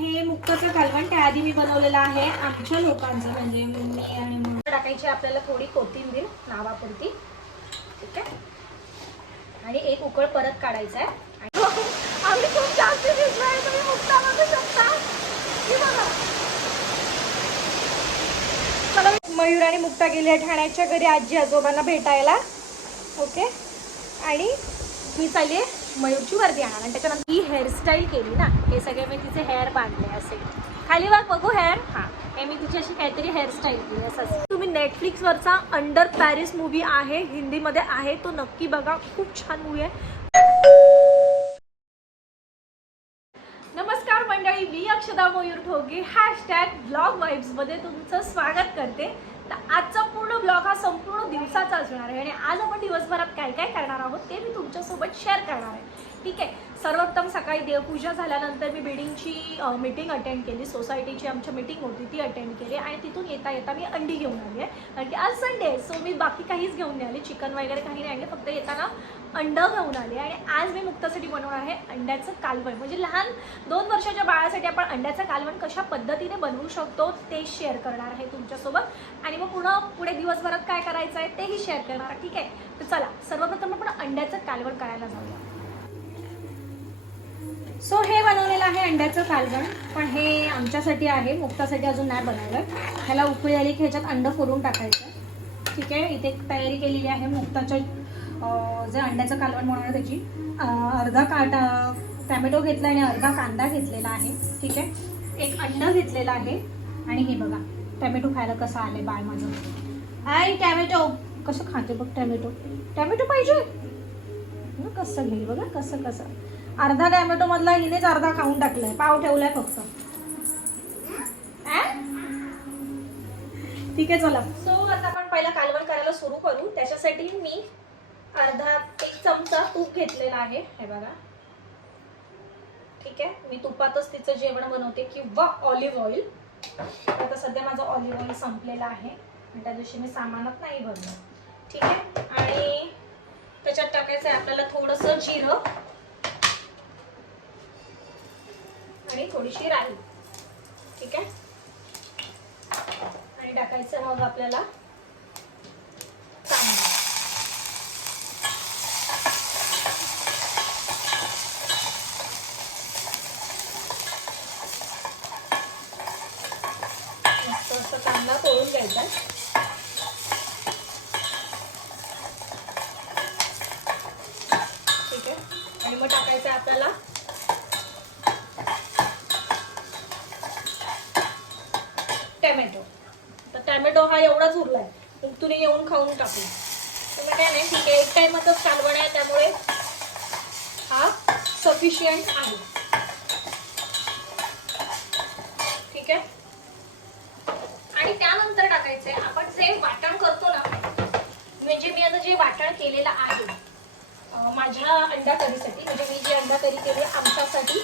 आहे मुक्ताचं कालवण त्याआधी मी बनवलेलं आहे. आमच्या लोकांचं म्हणजे मम्मी आणि टाकायची आपल्याला थोडी कोथिंबीर नावापुरती. ठीक आहे? आणि एक उकळ परत काढायचा आहे. आम्ही खूप जास्त शिजलोय तुम्ही मुक्ता बघू. शकता मयूर आणि मुक्ता गेले ठाण्याच्या घरी. आजी आजोबांना भेटायला. ओके? आणि मी चालली आहे. मयूरची वर्दी आणा आणि त्याच्यानंतर ही हेअरस्टाईल केली ना हे सगळे मी तिचे हेअर बांधले असे. खाली बघ बघू हेअर हां हे मी तिची अशी काहीतरी हेअरस्टाईल केली असं तुम्ही नेटफ्लिक्सवरचा अंडर पॅरिस मूवी आहे हिंदीमध्ये आहे तो नक्की बघा. खूप छान मूवी आहे. नमस्कार मंडळी मी अक्षदा मयूर ठोगे हॅशटॅग ब्लॉग वाईब्समध्ये तुमचं स्वागत करते. तर आजचा पूर्ण ब्लॉग हा संपूर्ण दिवसाचा असणार आहे. आणि आज आपण दिवसभरात काय काय करणार आहोत ते मी तुमच्यासोबत शेअर करणार आहे. ठीक आहे. सर्वोत्तम सकाळी देवपूजा झाल्यानंतर मी बिल्डिंगची मीटिंग अटेंड केली. सोसायटीची आमची मीटिंग होती ती अटेंड केली. आणि तिथून येता येता मी अंडी घेऊन आली आहे. कारण की आज संडे आहे सो मी बाकी काहीच घेऊन नाही आली. चिकन वगैरे काही नाही आणले. फक्त येताना अंडं घेऊन आले आणि आज मी मुक्तासाठी बनवणार आहे अंड्याचं कालवण. म्हणजे लहान दोन वर्षाच्या बाळासाठी आपण अंड्याचं कालवण कशा पद्धतीने बनवू शकतो ते शेअर करणार आहे तुमच्यासोबत. आणि मग पुन्हा पुढे दिवसभरात काय करायचं आहे तेही शेअर करणार. ठीक आहे. तर चला सर्वप्रथम आपण अंड्याचं कालवण करायला जाऊया. सो हे बनवलेलं आहे अंड्याचं कालवण. पण हे आमच्यासाठी आहे मुक्तासाठी अजून नाही बनवलं. ह्याला उकळी आली की ह्याच्यात अंडं फोडून टाकायचं. ठीक आहे इथे एक तयारी केलेली आहे मुक्ताच्या जे अंड्याचं कालवण म्हणून त्याची. अर्धा काटा टॅमॅटो घेतला आणि अर्धा कांदा घेतलेला आहे. ठीक आहे एक अंड घेतलेलं आहे. आणि हे बघा टॅमॅटो खायला कसं आले बाळ माझं आय टॅमॅटो. कसं खाते बघ टॅमॅटो. टॅमॅटो पाहिजे. कसं घेईल बघा कसं कसं. अर्धा टॅमॅटो मधला हिनेच अर्धा खाऊन टाकलाय. पाव ठेवलाय फक्त. ठीक आहे चला. सो आता आपण पहिला कालवण करायला सुरू करू. त्याच्यासाठी मी अर्धा एक चमचा तूप घेतलेला आहे. हे बघा. ठीक आहे? मी तुपातच तिचं जेवण बनवते किंवा ऑलिव्ह ऑइल आता सध्या माझं ऑलिव्ह ऑइल संपलेलं आहे. त्या दिवशी मी सामानात नाही भरलं ठीक आहे? आणि त्याच्यात टाकायचं आहे आपल्याला थोडंसं जिरं. आणि थोडीशी राही ठीक आहे? आणि टाकायचं मग आपल्याला कांदा. मस्त असं कांदा तोडून घ्यायचा ठीक आहे आणि मग टाकायचं आहे आपल्याला टॅमॅटो तर टॅमॅटो हा एवढाच उरलाय मग तुम्ही येऊन खाऊन टाकू तुम्ही काय नाही ठीक आहे एक टाइमच कालवण आहे त्यामुळे हा सफिशियंट आहे. ठीक आहे? आणि त्यानंतर टाकायचंय आपण जे वाटण करतो ना म्हणजे मी आता जे वाटण केलेलं आहे माझ्या अंडा करीसाठी म्हणजे मी जे अंडा करी केली आमच्यासाठी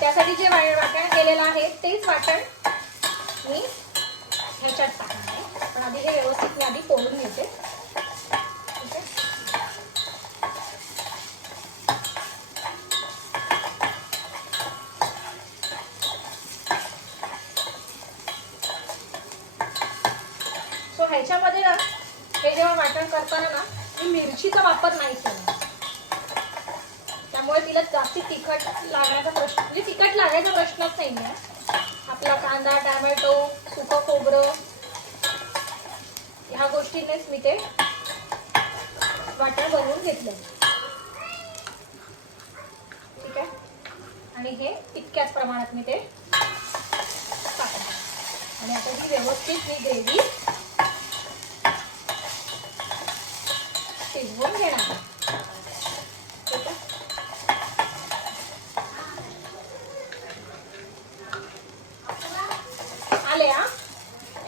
त्यासाठी जे वाटण केलेलं आहे तेच वाटण मी ह्याच्यात टाकणार आहे. पण आधी हे व्यवस्थित मी आधी फोडून घेते ठीक आहे सो ह्याच्यामध्ये ना हे जेव्हा वाटण करताना ना मी मिरचीचा वापर नाही केला. त्यामुळे तिला जास्ती तिखट लागण्याचा प्रश्न म्हणजे तिखट लागायचा प्रश्नच नाही आहे आपला कांदा टॅमॅटो सुकं खोबरं ह्या गोष्टीनेच मी ते वाटण बनवून घेतलं. ठीक आहे? आणि हे इतक्याच प्रमाणात मी ते टाकणार. आणि आता ही व्यवस्थित मी ग्रेव्ही शिजवून घेणार. आले हा?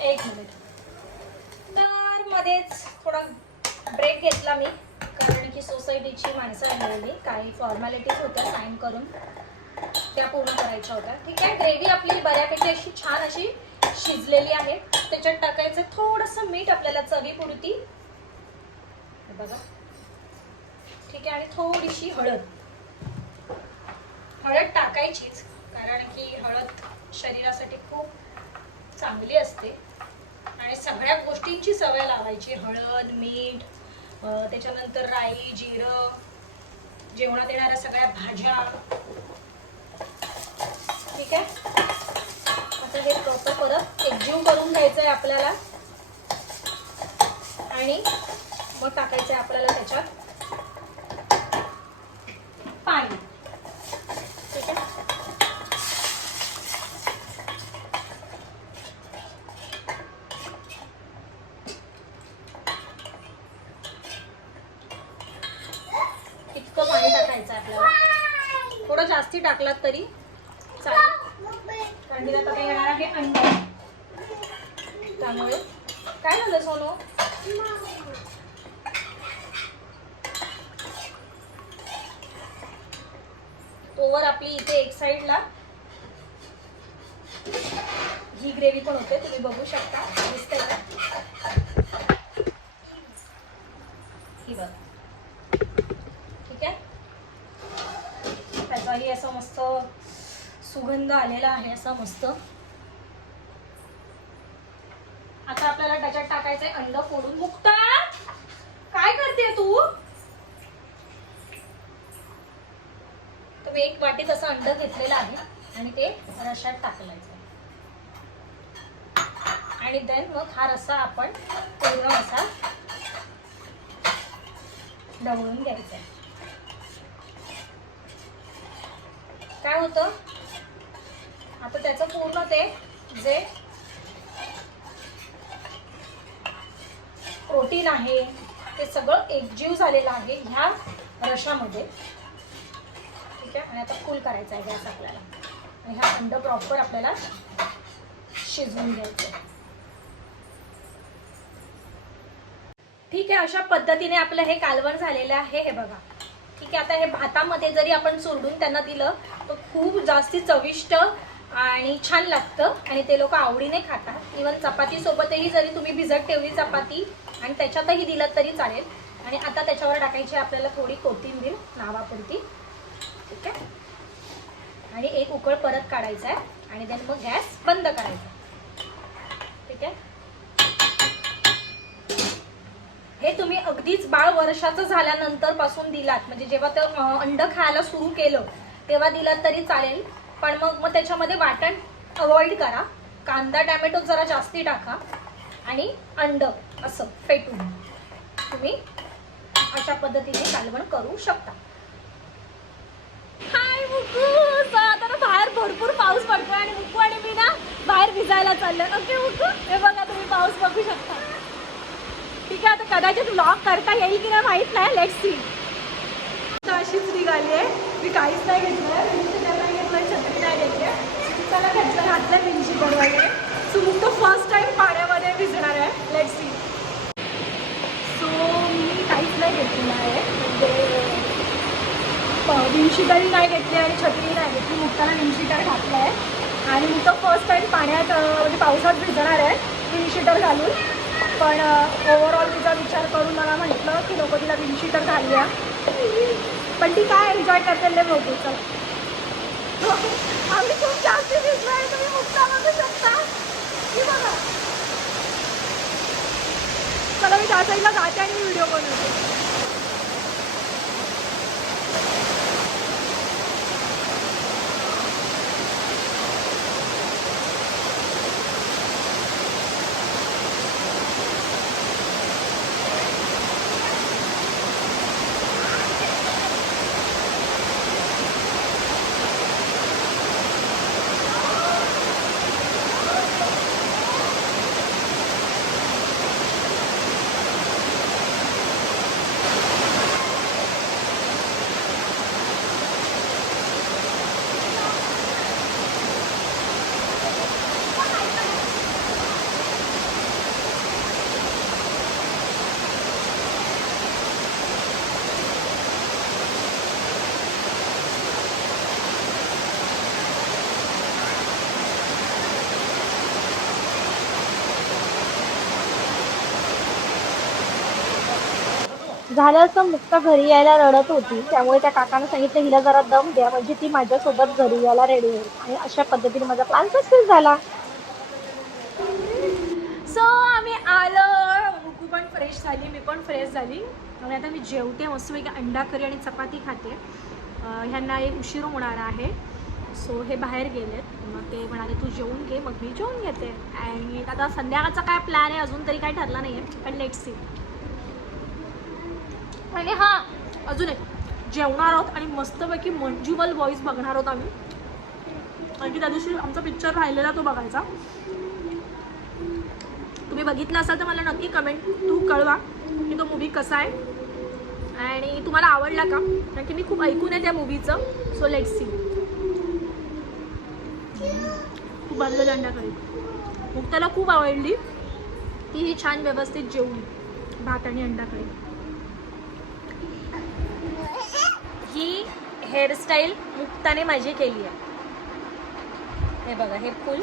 एक मिनिट. तर मध्येच थोडा ब्रेक घेतला मी कारण की सोसायटीची माणसं आलेली काही फॉर्मॅलिटीज होत्या साईन करून. त्या पूर्ण करायच्या होत्या. ठीक आहे? ग्रेव्ही आपली बऱ्यापैकी अशी छान अशी शिजलेली आहे. त्याच्यात टाकायचं थोडंसं मीठ आपल्याला चवीपुरती. बघा. ठीक आहे आणि थोडीशी हळद. हळद टाकायचीच कारण की हळद शरीरासाठी खूप चांगली असते. आणि सगळ्या गोष्टींची सवय लावायची हळद मीठ त्याच्यानंतर राई जिरं जेवणात येणाऱ्या सगळ्या भाज्या. ठीक आहे? आता हे कसं परत एकजीव करून घ्यायचं आहे आपल्याला. आणि मग टाकायचं आहे आपल्याला त्याच्यात. पाणी. इतकं पाणी टाकायचं आहे आपल्याला. थोडं जास्ती टाकलात तरी चालेल. कारण येणार आहे अंडे त्यामुळे काय झालं सोनू ओव्हर आपली इथे एक साईडला. ही ग्रेव्ही पण होते तुम्ही बघू शकता. दिसतंय का ही बघ. ठीक आहे? त्याचाही असं मस्त सुगंध आलेला आहे असा मस्त. आता आपल्याला त्याच्यात टाकायचंय अंड फोडून. मुक्ता! काय करते तू? तुम्ही एक वाटीत असं अंड घेतलेलं आहे आणि ते रशात टाकलायचं आणि देन मग हा रस्सा आपण पूर्ण असा ढवळून घ्यायचा आहे. काय होतं? आता त्याचं पूर्ण ते जे प्रोटीन आहे ते सगळं एकजीव झालेलं आहे ह्या रशामध्ये. ठीक आहे? आणि आता फुल करायचा आहे गॅस आपल्याला. आणि हा अंड प्रॉपर आपल्याला शिजवून घ्यायचं ठीक आहे अशा पद्धतीने आपलं हे कालवण झालेलं आहे हे बघा. ठीक आहे आता हे भातामध्ये जरी आपण सोडून त्यांना दिलं तर खूप जास्ती चविष्ट आणि छान लागतं. आणि ते लोक आवडीने खातात. इवन चपातीसोबतही जरी तुम्ही भिजत ठेवली चपाती आणि त्याच्यातही दिलं तरी चालेल. आणि आता त्याच्यावर टाकायची आपल्याला थोडी कोथिंबीर नावापुरती. ठीक आहे? आणि एक उकळ परत काढायचा आहे आणि देन मग गॅस बंद करायचा ठीक आहे? हे तुम्ही अगदीच बाळ वर्षाचं झाल्यानंतरपासून दिलात. म्हणजे जेव्हा ते अंड खायला सुरू केलं तेव्हा दिलात तरी चालेल. पण मग मग त्याच्यामध्ये वाटण अवॉइड करा. कांदा टॅमॅटो जरा जास्ती टाका. आणि अंड असं फेटून तुम्ही अशा पद्धतीने कालवण करू शकता. मुकू आता ना बाहेर भरपूर पाऊस पडतोय आणि मुकू आणि मी ना बाहेर भिजायला चाललोय ओके मुकू हे बघा तुम्ही पाऊस बघू शकता. ठीक आहे आता कदाचित ब्लॉग करता येईल की नाही माहीत नाही. लेट सी अशीच निघाली आहे. मी काहीच नाही घेतलं विंशीटर नाही घेतलं छत्री नाही घेतली त्याला घेतलं घातलं विंशीटर वगैरे सो मुक्त फर्स्ट टाइम पाण्यामध्ये भिजणार आहे लेट सी सो मी काहीच नाही घेतलेलं आहे म्हणजे विंशीटरही नाही घेतली आणि छत्री नाही घेतली मुक्ताला विंशीटर घातलं आहे. आणि मी तर फर्स्ट टाईम पाण्यात म्हणजे पावसात भिजणार आहे विंशीटर घालून. पण ओव्हरऑल तिचा विचार करून मला म्हटलं की नको तिला विंशीटर घालूया. पण ती काय एन्जॉय करते ते बघू चल. आम्ही खूप जास्त भिजलोय तुम्ही मुक्ता बघू शकता. की बघा. चला मी त्या साईडला जाते आणि व्हिडिओ बनवते. झालं असं मुक्ता घरी यायला रडत होती. त्यामुळे त्या काकानं सांगितलं हिला जरा दम द्या म्हणजे ती माझ्यासोबत घरी यायला रेडी होईल. आणि अशा पद्धतीने माझा प्लॅन सक्सेस झाला. सो आम्ही आलो. मुकू पण फ्रेश झाली मी पण फ्रेश झाली. आणि आता मी जेवते मस्तपैकी अंडा करी आणि चपाती खाते. ह्यांना एक उशीर होणार आहे. सो हे बाहेर गेलेत. मग ते म्हणाले तू जेवून घे मग मी जेवून घेते. आणि आता संध्याकाळचा काय प्लॅन आहे अजून तरी काही ठरला नाही आहे पण लेट सी आणि हां अजून एक. जेवणार आहोत आणि मस्तपैकी मंजुमल बॉईज बघणार आहोत आम्ही. कारण की त्या दिवशी आमचा पिक्चर राहिलेला तो बघायचा. तुम्ही बघितला असाल तर मला नक्की कमेंट तू कळवा की तो मूवी कसा आहे. आणि तुम्हाला आवडला का? कारण की मी खूप ऐकून आहे त्या मूवीचं सो लेट सी खूप बनलेलं अंडाकरी मग त्याला खूप आवडली. तीही छान व्यवस्थित जेवली. भात आणि अंडाकरी ही हेअरस्टाईल मुक्ताने माझी केली आहे. हे बघा हे फुल.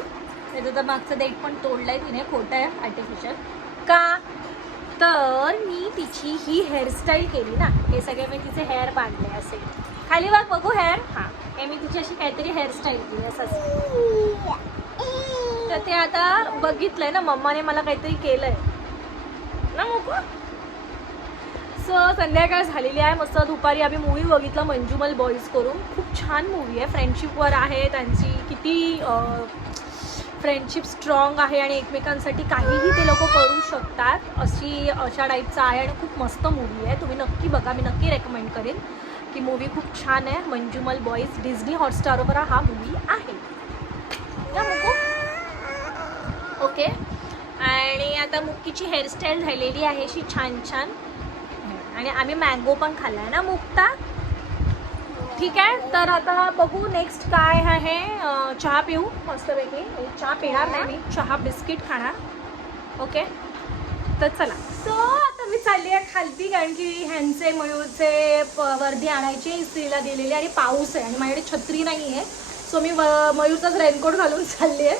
त्याचं तर मागचं देठ पण तोडलंय तिने खोटं आहे आर्टिफिशियल का? तर मी तिची ही हेअरस्टाईल केली ना हे सगळे मी तिचे हेअर बांधले असे. खाली बघ बघू हेअर हां. हे मी तिची अशी काहीतरी हेअरस्टाईल केली असं. तर ते आता बघितलंय ना मम्माने मला काहीतरी केलंय. ना मुकू सो संध्याकाळ झालेली आहे. मस्त दुपारी आम्ही मूवी बघितला मंजुमल बॉईज करून. खूप छान मूवी आहे. फ्रेंडशिपवर आहे. त्यांची किती फ्रेंडशिप स्ट्रॉंग आहे आणि एकमेकांसाठी काहीही ते लोक करू शकतात अशी अशा टाईपचं आहे आणि खूप मस्त मूवी आहे. तुम्ही नक्की बघा. मी नक्की रेकमेंड करेन की मूवी खूप छान आहे. मंजुमल बॉईज डिझनी हॉटस्टारवर हा मूवी आहे. ओके आणि आता मुक्कीची हेअरस्टाईल झालेली आहे. अशी छान छान आणि आम्ही मँगो पण खाल्लाय ना मुक्ता? ठीक आहे तर आता बघू नेक्स्ट काय आहे. चहा पिऊ मस्तपैकी. चहा पिणार नाही मी चहा बिस्किट खाणार. ओके तर चला. सो आता मी चालली आहे खालती कारण की ह्यांचे मयूरचे वर्दी आणायचे इस्त्रीला दिलेली आणि पाऊस आहे आणि माझ्याकडे छत्री नाही आहे. सो मी मयूरचाच रेनकोट घालून चालली आहे.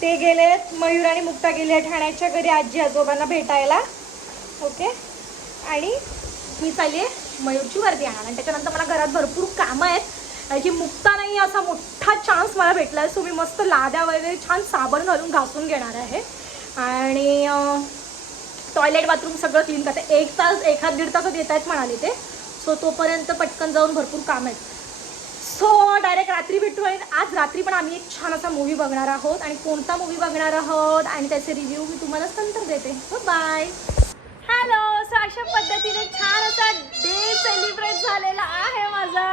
ते गेले मयूर आणि मुक्ता गेले ठाण्याच्या घरी आजी आजोबांना भेटायला. ओके आणि मी चालली आहे मयूरची वर्दी आणणार. आणि त्याच्यानंतर मला घरात भरपूर कामं आहेत. की मुक्ता नाही असा मोठा चान्स मला भेटला आहे. सो मी मस्त लाद्या वगैरे छान साबण घालून घासून घेणार आहे. आणि टॉयलेट बाथरूम सगळं क्लीन करते. एक तास एखाद दीड तासात येत आहेत म्हणाले ते. सो तोपर्यंत पटकन जाऊन भरपूर काम आहेत. सो डायरेक्ट रात्री भेटू आणि आज रात्री पण आम्ही एक छान असा मूवी बघणार आहोत. आणि कोणता मूवी बघणार आहोत? आणि त्याचे रिव्ह्यू मी तुम्हाला नंतर देते. बाय हॅलो सो अशा पद्धतीने झालेला आहे माझा.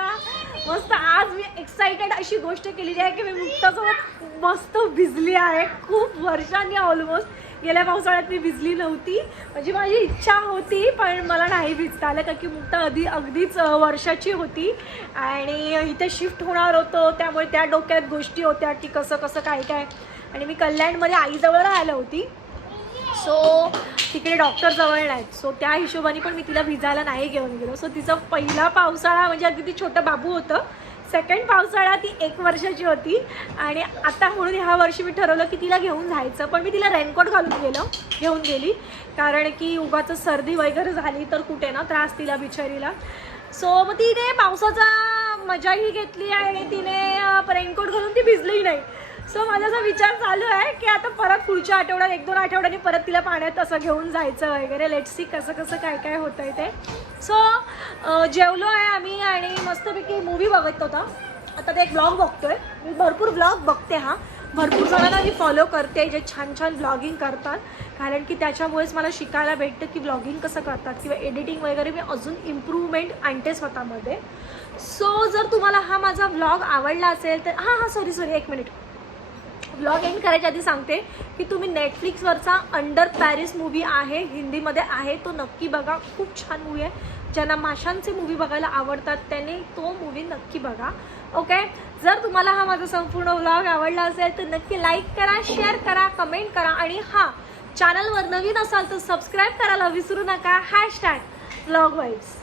मस्त आज मी एक्साइटेड अशी गोष्ट केलेली आहे की मी मुक्तासोबत मस्त भिजली आहे. खूप वर्षांनी ऑलमोस्ट गेल्या पावसाळ्यात मी भिजली नव्हती. म्हणजे माझी इच्छा होती पण मला नाही भिजता आलं का की मुक्ता आधी अगदीच वर्षाची होती. आणि इथे शिफ्ट होणार होतं त्यामुळे त्या डोक्यात गोष्टी होत्या की कसं कसं काय काय. आणि मी कल्याणमध्ये आईजवळ राहायला होती. सो तिकडे डॉक्टर जवळ नाहीत. सो त्या हिशोबाने पण मी तिला भिजायला नाही घेऊन गेलो. सो तिचा पहिला पावसाळा म्हणजे अगदी ती छोटं बाबू होतं. सेकंड पावसाळा ती एक वर्षाची होती. आणि आता म्हणून ह्या वर्षी मी ठरवलं की तिला घेऊन जायचं. पण मी तिला रेनकोट घालून गेलो घेऊन गेली. कारण की उगाच सर्दी वगैरे झाली तर कुठे ना त्रास तिला बिचारीला. सो मग तिने पावसाचा मजाही घेतली आणि तिने रेनकोट घालून ती भिजली नाही. सो माझा असा विचार चालू आहे की आता परत पुढच्या आठवड्यात एक दोन आठवड्यांनी परत तिला पाण्यात असं घेऊन जायचं वगैरे. लेट सी कसं कसं काय काय होतं आहे ते सो जेवलो आहे आम्ही आणि मस्तपैकी मूवी बघत होता. आता ते एक ब्लॉग बघतोय. मी भरपूर ब्लॉग बघते हा. भरपूर जणांना मी फॉलो करते जे छान छान ब्लॉगिंग करतात. कारण की त्याच्यामुळेच मला शिकायला भेटतं की ब्लॉगिंग कसं करतात किंवा एडिटिंग वगैरे मी अजून इम्प्रूव्हमेंट आणते स्वतःमध्ये. सो जर तुम्हाला हा माझा ब्लॉग आवडला असेल तर हां हां सॉरी सॉरी एक मिनिट ब्लॉग एंड करायच्या आधी सांगते की तुम्ही नेटफ्लिक्सवरचा अंडर पॅरिस मूवी आहे हिंदीमध्ये आहे. तो नक्की बघा. खूप छान मूवी आहे. ज्यांना माशांचे मूवी बघायला आवडतात त्याने तो मूवी नक्की बघा. ओके जर तुम्हाला हा माझा संपूर्ण ब्लॉग आवडला असेल तर नक्की लाईक करा शेअर करा कमेंट करा. आणि हां चॅनलवर नवीन असाल तर सबस्क्राईब करायला विसरू नका. Hashtag blog vibes